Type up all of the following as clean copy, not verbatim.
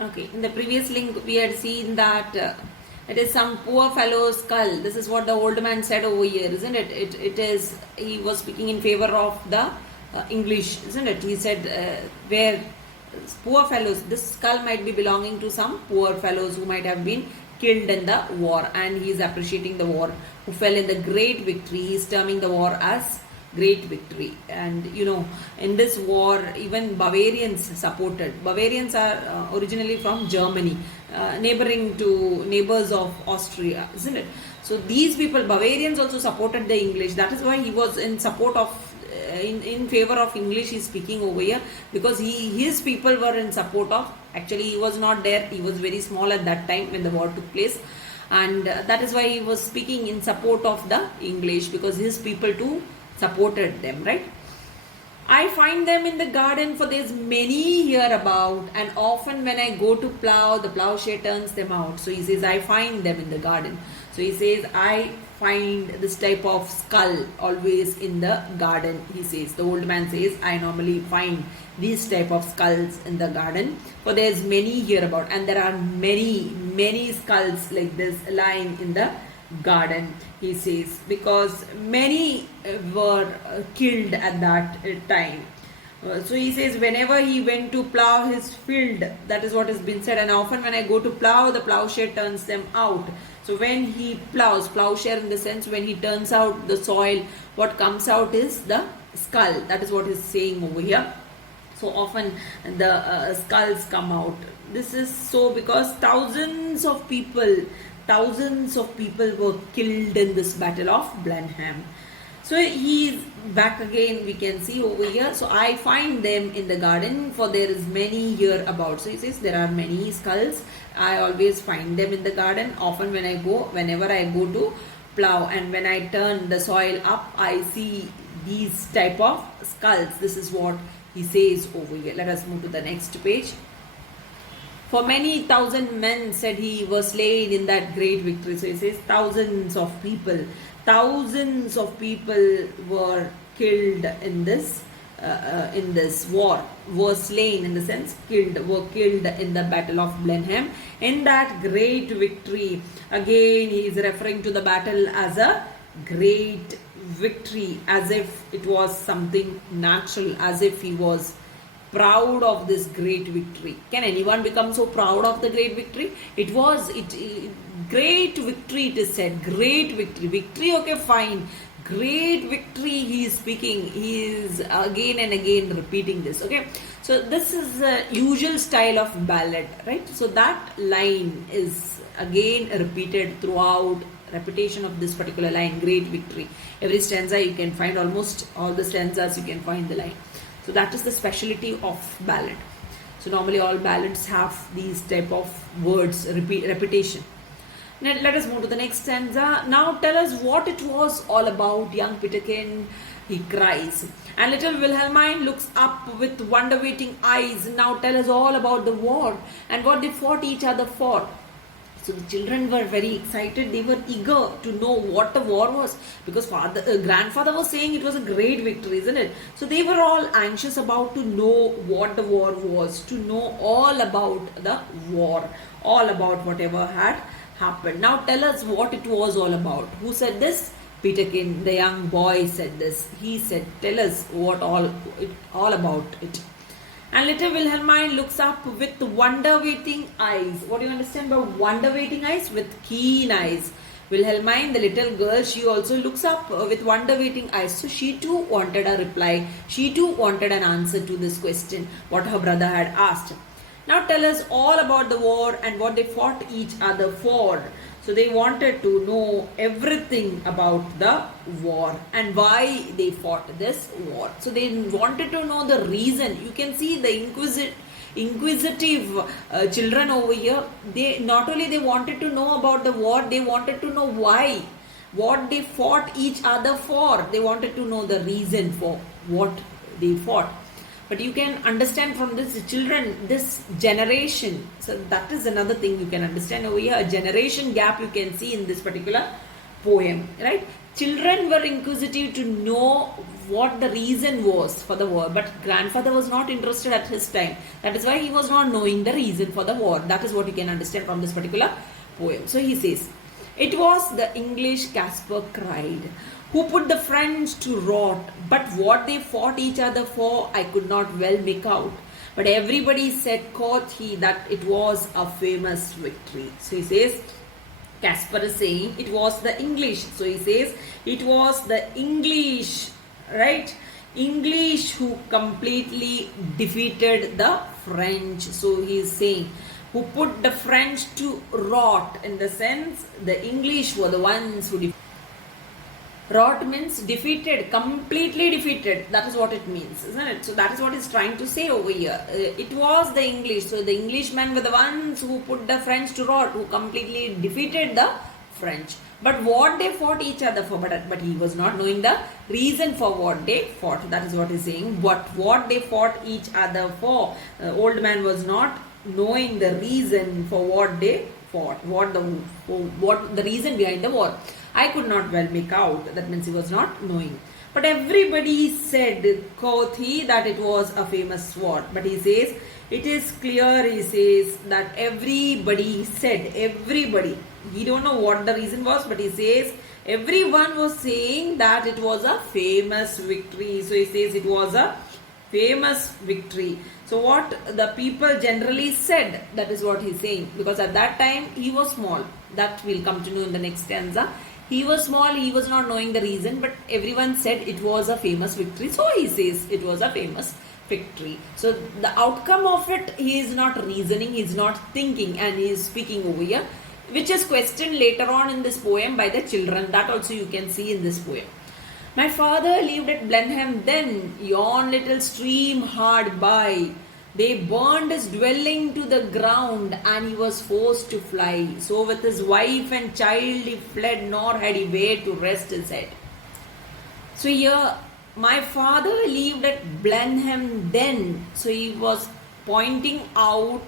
Okay, in the previous link we had seen that it is some poor fellow's skull. This is what the old man said over here, isn't it? It is, he was speaking in favor of the English, isn't it? He said where poor fellows, this skull might be belonging to some poor fellows who might have been killed in the war, and he is appreciating the war, who fell in the great victory. He is terming the war as great victory. And in this war even Bavarians supported. Bavarians are originally from Germany, neighbors of Austria, isn't it? So these people, Bavarians, also supported the English. That is why he was in support of in favor of English. He's speaking over here because his people were in support of. Actually, he was not there. He was very small at that time when the war took place, and that is why he was speaking in support of the English, because his people too supported them, right? I find them in the garden, for there's many here about, and often when I go to plow, the plowshare turns them out. So he says, I find them in the garden. So he says, I find this type of skull always in the garden. He says, the old man says, I normally find these type of skulls in the garden, for there's many here about, and there are many skulls like this lying in the garden, he says, because many were killed at that time. So he says, whenever he went to plow his field, that is what has been said, and often when I go to plow, the plowshare turns them out. So when he plows, plowshare in the sense when he turns out the soil, what comes out is the skull. That is what he's saying over here. So often the skulls come out. This is so because thousands of people were killed in this battle of Blenheim. So he is back again, we can see over here. So I find them in the garden, for there is many here about. So he says there are many skulls. I always find them in the garden. Often whenever I go to plow, and when I turn the soil up, I see these type of skulls. This is what he says over here. Let us move to the next page. For many thousand men, said he, were slain in that great victory. So he says thousands of people were killed in this war, were slain in the sense were killed in the battle of Blenheim, in that great victory. Again, he is referring to the battle as a great victory, as if it was something natural, as if he was proud of this great victory. Can anyone become so proud of the great victory? It was great victory, it is said. Great victory, okay, fine. Great victory, he is speaking. He is again and again repeating this, okay. So this is the usual style of ballad, right? So that line is again repeated throughout. Repetition of this particular line, great victory. Every stanza you can find, almost all the stanzas you can find the line. So that is the speciality of ballad. So normally all ballads have these type of words, repetition. Now let us move to the next stanza. Now tell us what it was all about, young Peterkin, he cries. And little Wilhelmine looks up with wonder-waiting eyes. Now tell us all about the war and what they fought each other for. So the children were very excited. They were eager to know what the war was, because grandfather was saying it was a great victory, isn't it? So they were all anxious about to know what the war was, to know all about the war, all about whatever had happened. Now tell us what it was all about. Who said this? Peterkin, the young boy, said this. He said, tell us what all about it. And little Wilhelmine looks up with wonder-waiting eyes. What do you understand by wonder-waiting eyes? With keen eyes. Wilhelmine, the little girl, she also looks up with wonder-waiting eyes. So she too wanted a reply. She too wanted an answer to this question, what her brother had asked. Now tell us all about the war and what they fought each other for. So they wanted to know everything about the war and why they fought this war. So they wanted to know the reason. You can see the inquisitive children over here. They not only they wanted to know about the war, they wanted to know why, what they fought each other for. They wanted to know the reason for what they fought. But you can understand from this children, this generation. So that is another thing you can understand over here. A generation gap you can see in this particular poem, right? Children were inquisitive to know what the reason was for the war, but grandfather was not interested at his time. That is why he was not knowing the reason for the war. That is what you can understand from this particular poem. So he says, "It was the English," Caspar cried, "who put the French to rot, but what they fought each other for I could not well make out. But everybody said," quoth he, "that it was a famous victory." So he says, Caspar is saying it was the English. So he says it was the English, right? English who completely defeated the French. So he is saying who put the French to rot, in the sense the English were the ones who rot means defeated, completely defeated. That is what it means, isn't it? So that is what he's trying to say over here. It was the English. So the Englishmen were the ones who put the French to rot, who completely defeated the French. But what they fought each other for, but he was not knowing the reason for what they fought. That is what he's saying. But what they fought each other for, old man was not knowing the reason for what they fought, what the reason behind the war. I could not well make out. That means he was not knowing. But everybody said, quoth he, that it was a famous sword. But he says, it is clear, he says, that everybody said, everybody. He don't know what the reason was, but he says, everyone was saying that it was a famous victory. So he says it was a famous victory. So what the people generally said, that is what he's saying. Because at that time, he was small. That we'll come to know in the next stanza. He was small, he was not knowing the reason, but everyone said it was a famous victory. So he says it was a famous victory. So the outcome of it, he is not reasoning, he is not thinking, and he is speaking over here, which is questioned later on in this poem by the children. That also you can see in this poem. My father lived at Blenheim then, yon little stream hard by. They burned his dwelling to the ground, and he was forced to fly. So with his wife and child he fled, nor had he where to rest his head. So here, my father lived at Blenheim then. So he was pointing out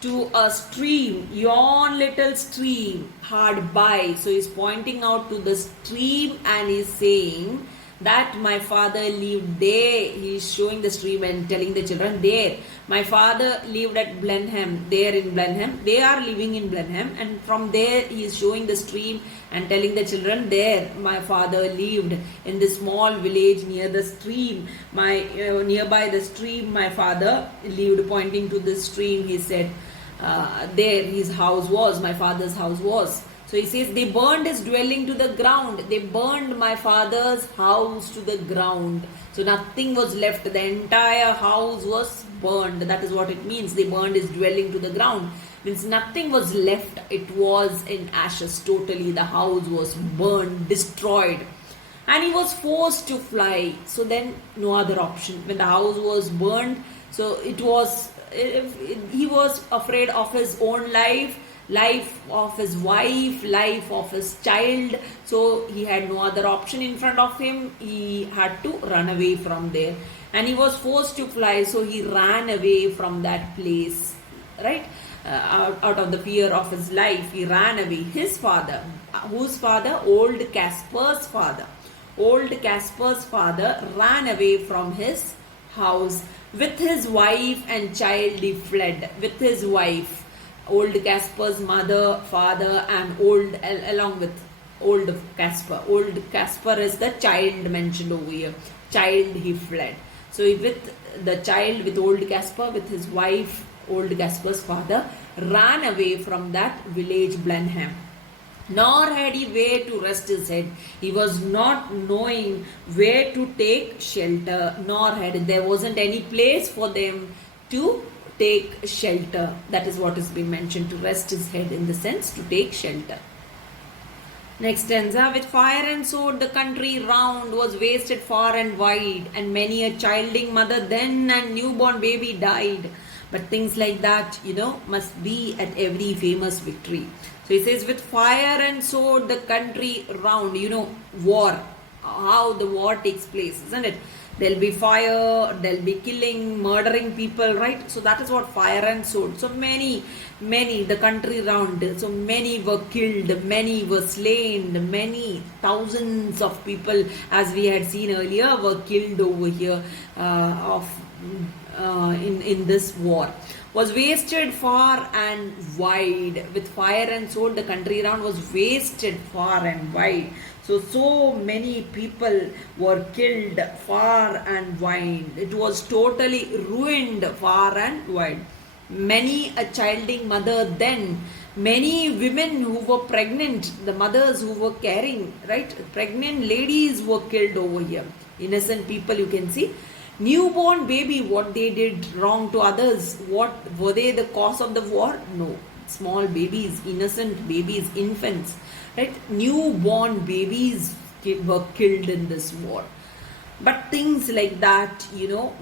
to a stream, yon little stream hard by. So he's pointing out to the stream and he's saying that my father lived there. He is showing the stream and telling the children there. My father lived at Blenheim, there in Blenheim. They are living in Blenheim, and from there he is showing the stream and telling the children there. My father lived in this small village near the stream. Nearby the stream, my father lived. Pointing to the stream, he said, there his house was. My father's house was. So he says, they burned his dwelling to the ground. They burned my father's house to the ground. So nothing was left. The entire house was burned. That is what it means. They burned his dwelling to the ground. Means nothing was left. It was in ashes totally. The house was burned, destroyed. And he was forced to fly. So then no other option. When the house was burned, so it was, he was afraid of his own life, life of his wife, life of his child. So he had no other option in front of him. He had to run away from there. And he was forced to fly. So he ran away from that place, right? Out of the fear of his life, he ran away. His father, whose father? Old Caspar's father. Old Caspar's father ran away from his house. With his wife and child he fled. With his wife, old Caspar's mother, father, and along with old Caspar. Old Caspar is the child mentioned over here. Child he fled. So with the child, with old Caspar, with his wife, old Caspar's father, ran away from that village Blenheim. Nor had he where to rest his head. He was not knowing where to take shelter. Nor had there wasn't any place for them to take shelter. That is what has been mentioned, to rest his head, in the sense to take shelter. Next stanza. With fire and sword the country round was wasted far and wide, and many a childing mother then and newborn baby died. But things like that, must be at every famous victory. So he says, with fire and sword the country round, war, how the war takes place, isn't it? There'll be fire, there'll be killing, murdering people, right? So that is what fire and sword. So many, the country round, so many were killed, many were slain, many thousands of people, as we had seen earlier, were killed over here in this war. Was wasted far and wide. With fire and sword, the country round was wasted far and wide. So many people were killed far and wide. It was totally ruined far and wide. Many a childing mother then, many women who were pregnant, the mothers who were carrying, right? Pregnant ladies were killed over here. Innocent people, you can see. Newborn baby, what they did wrong to others, what were they the cause of the war? No. Small babies, innocent babies, infants, right? Newborn babies were killed in this war. But things like that,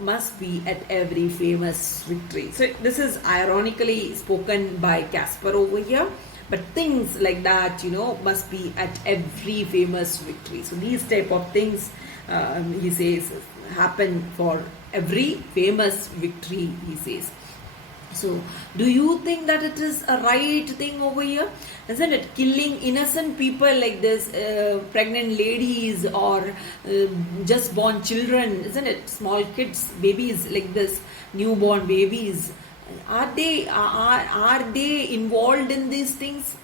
must be at every famous victory. So this is ironically spoken by Caspar over here. But things like that, must be at every famous victory. So these type of things, he says, happen for every famous victory, he says. So, do you think that it is a right thing over here? Isn't it? Killing innocent people like this, pregnant ladies or just born children, isn't it? Small kids, babies like this, newborn babies. Are they involved in these things?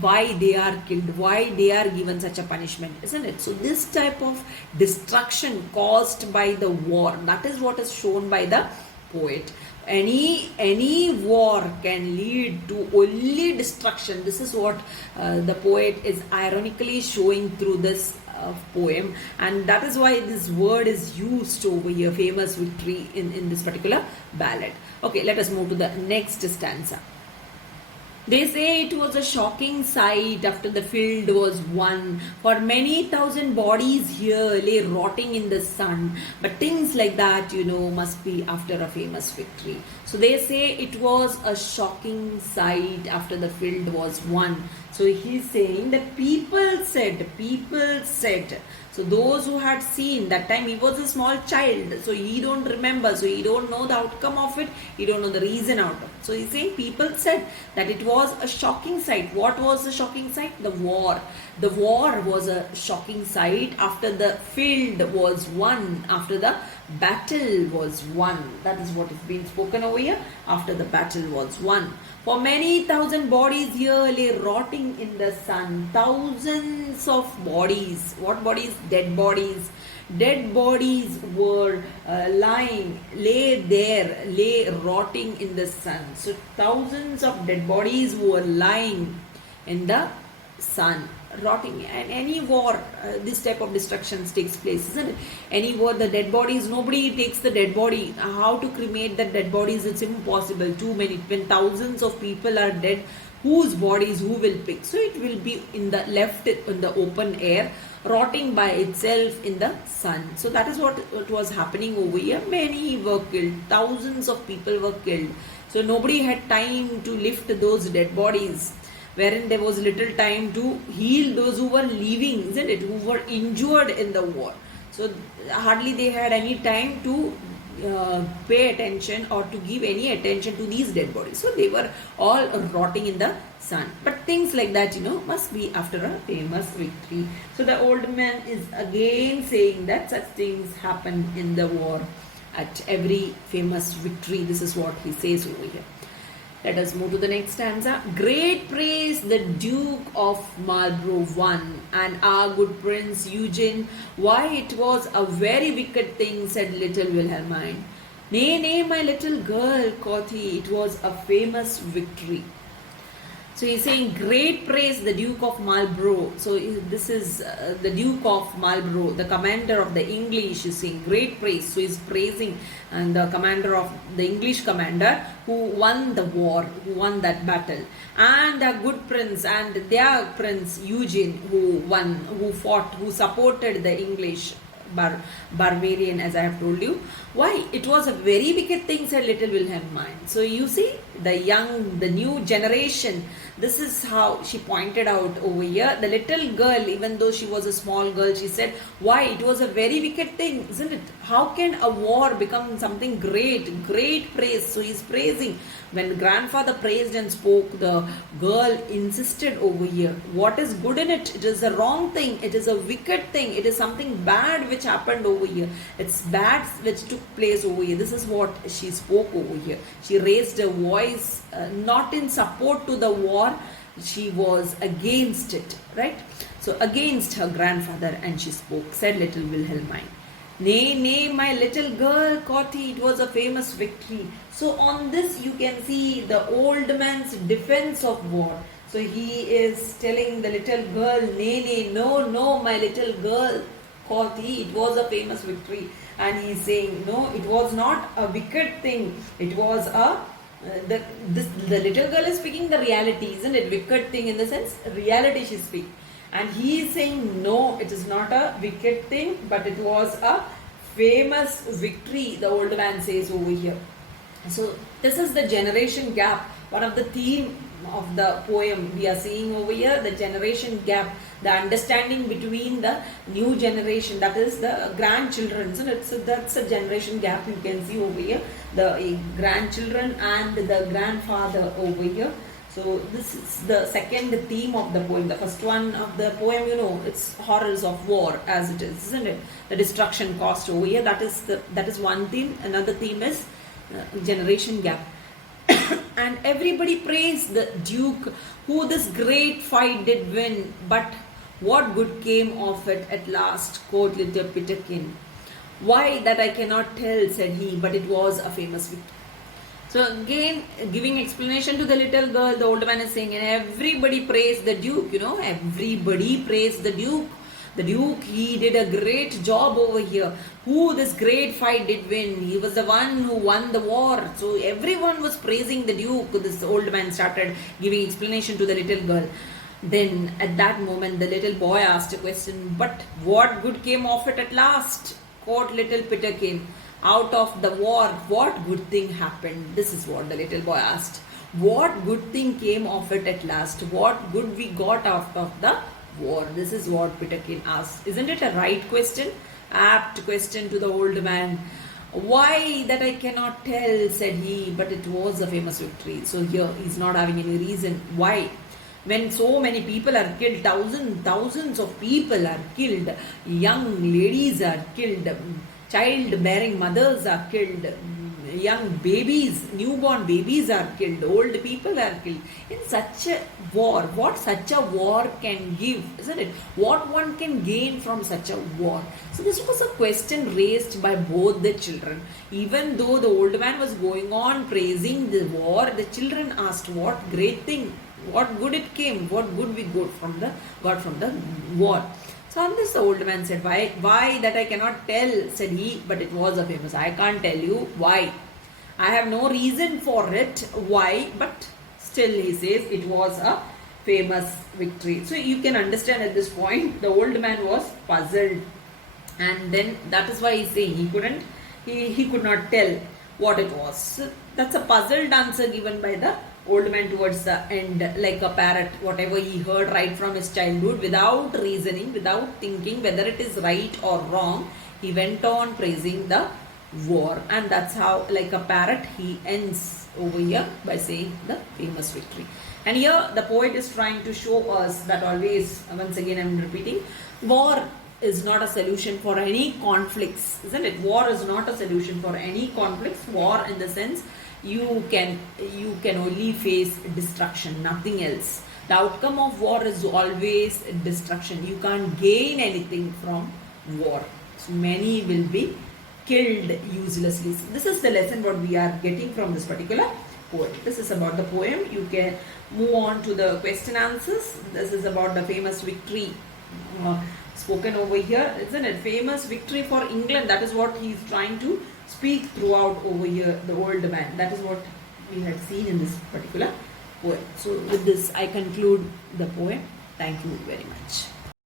Why they are killed, why they are given such a punishment, isn't it? So this type of destruction caused by the war, that is what is shown by the poet. Any war can lead to only destruction. This is what the poet is ironically showing through this poem, and that is why this word is used over here, famous victory, in this particular ballad. Okay, let us move to the next stanza. They say it was a shocking sight after the field was won, for many thousand bodies here lay rotting in the sun. But things like that, must be after a famous victory. So they say it was a shocking sight after the field was won. So he's saying that people said. So those who had seen, that time he was a small child, so he don't remember, so he don't know the outcome of it, he don't know the reason out of it. So he's saying people said that it was a shocking sight. What was the shocking sight? The war. The war was a shocking sight after the field was won, after the battle was won. That is what is being spoken over here, after the battle was won. For many thousand bodies here lay rotting in the sun. Thousands of bodies. What bodies? Dead bodies. Dead bodies were lay rotting in the sun. So thousands of dead bodies were lying in the sun, rotting. And any war, this type of destructions takes place, isn't it? Any war, the dead bodies, nobody takes the dead body. How to cremate the dead bodies? It's impossible. Too many. When thousands of people are dead, whose bodies who will pick? So it will be left in the open air, rotting by itself in the sun. So that is what was happening over here. Many were killed. Thousands of people were killed. So nobody had time to lift those dead bodies, wherein there was little time to heal those who were leaving, isn't it? Who were injured in the war. So hardly they had any time to pay attention or to give any attention to these dead bodies. So they were all rotting in the sun. But things like that, must be after a famous victory. So the old man is again saying that such things happen in the war at every famous victory. This is what he says over here. Let us move to the next stanza. Great praise the Duke of Marlborough won, and our good Prince Eugene. Why, it was a very wicked thing, said little Wilhelmine. Nay, nay, my little girl, quoth he, it was a famous victory. So he's saying great praise the Duke of Marlborough. So this is the Duke of Marlborough, the commander of the English, is saying great praise. So he's praising and the commander of the English commander who won the war, who won that battle, and a good prince and their prince Eugene who won, who fought, who supported the English barbarian, as I have told you. Why? It was a very wicked thing, said little Wilhelmine. So you see, the new generation. This is how she pointed out over here. The little girl, even though she was a small girl, she said, why? It was a very wicked thing, isn't it? How can a war become something great? Great praise. So he's praising. When the grandfather praised and spoke, the girl insisted over here. What is good in it? It is a wrong thing. It is a wicked thing. It is something bad which happened over here. It's bad which took place over here. This is what she spoke over here. She raised her voice, not in support to the war. She was against it, right? So against her grandfather, and she spoke, said little Wilhelmine. Nay, nay, my little girl, Caughty, it was a famous victory. So on this you can see the old man's defense of war. So he is telling the little girl, nay, nay, no, no, my little girl, Caughty, it was a famous victory. And he is saying, no, it was not a wicked thing. It was a the little girl is speaking the reality, isn't it? Wicked thing in the sense reality she's speaking. And he is saying, no, it is not a wicked thing, but it was a famous victory, the old man says over here. So this is the generation gap, one of the theme of the poem we are seeing over here, the generation gap, the understanding between the new generation, that is the grandchildren. So that's a generation gap you can see over here, the grandchildren and the grandfather over here. So this is the second theme of the poem. The first one of the poem, it's horrors of war as it is, isn't it? The destruction caused over here. That is one theme. Another theme is generation gap. And everybody praised the Duke, who this great fight did win. But what good came of it at last? Quoth little Peterkin. Why, that I cannot tell, said he, but it was a famous victory. So again, giving explanation to the little girl, the old man is saying, and everybody praised the Duke, everybody praised the Duke. The Duke, he did a great job over here. Who this great fight did win? He was the one who won the war. So everyone was praising the Duke. This old man started giving explanation to the little girl. Then at that moment, the little boy asked a question, but what good came of it at last? Quoth little Peterkin. Out of the war, what good thing happened? This is what the little boy asked. What good thing came of it at last? What good we got out of the war? This is what Peterkin asked. Isn't it a right question? Apt question to the old man. Why, that I cannot tell, said he, but it was a famous victory. So here he's not having any reason. Why? When so many people are killed, thousands of people are killed, young ladies are killed, child-bearing mothers are killed, young babies, newborn babies are killed, old people are killed. In such a war, what such a war can give, isn't it? What one can gain from such a war? So this was a question raised by both the children. Even though the old man was going on praising the war, the children asked, what great thing, what good it came, what good we got from the war. So on this the old man said, why that I cannot tell, said he, but it was a famous. I can't tell you why. I have no reason for it, why, but still he says it was a famous victory. So you can understand at this point, the old man was puzzled. And then that is why he's saying he could not tell what it was. So that's a puzzled answer given by the old man towards the end, like a parrot, whatever he heard right from his childhood, without reasoning, without thinking whether it is right or wrong, he went on praising the war. And that's how, like a parrot, he ends over here by saying the famous victory. And here the poet is trying to show us that always, once again I am repeating, war is not a solution for any conflicts, isn't it? War is not a solution for any conflicts. War in the sense, you can only face destruction, nothing else. The outcome of war is always destruction. You can't gain anything from war. So many will be killed uselessly. So this is the lesson what we are getting from this particular poem. This is about the poem. You can move on to the question answers. This is about the famous victory spoken over here, isn't it? Famous victory for England. That is what he is trying to speak throughout over here, the old man. That is what we had seen in this particular poem. So with this I conclude the poem. Thank you very much.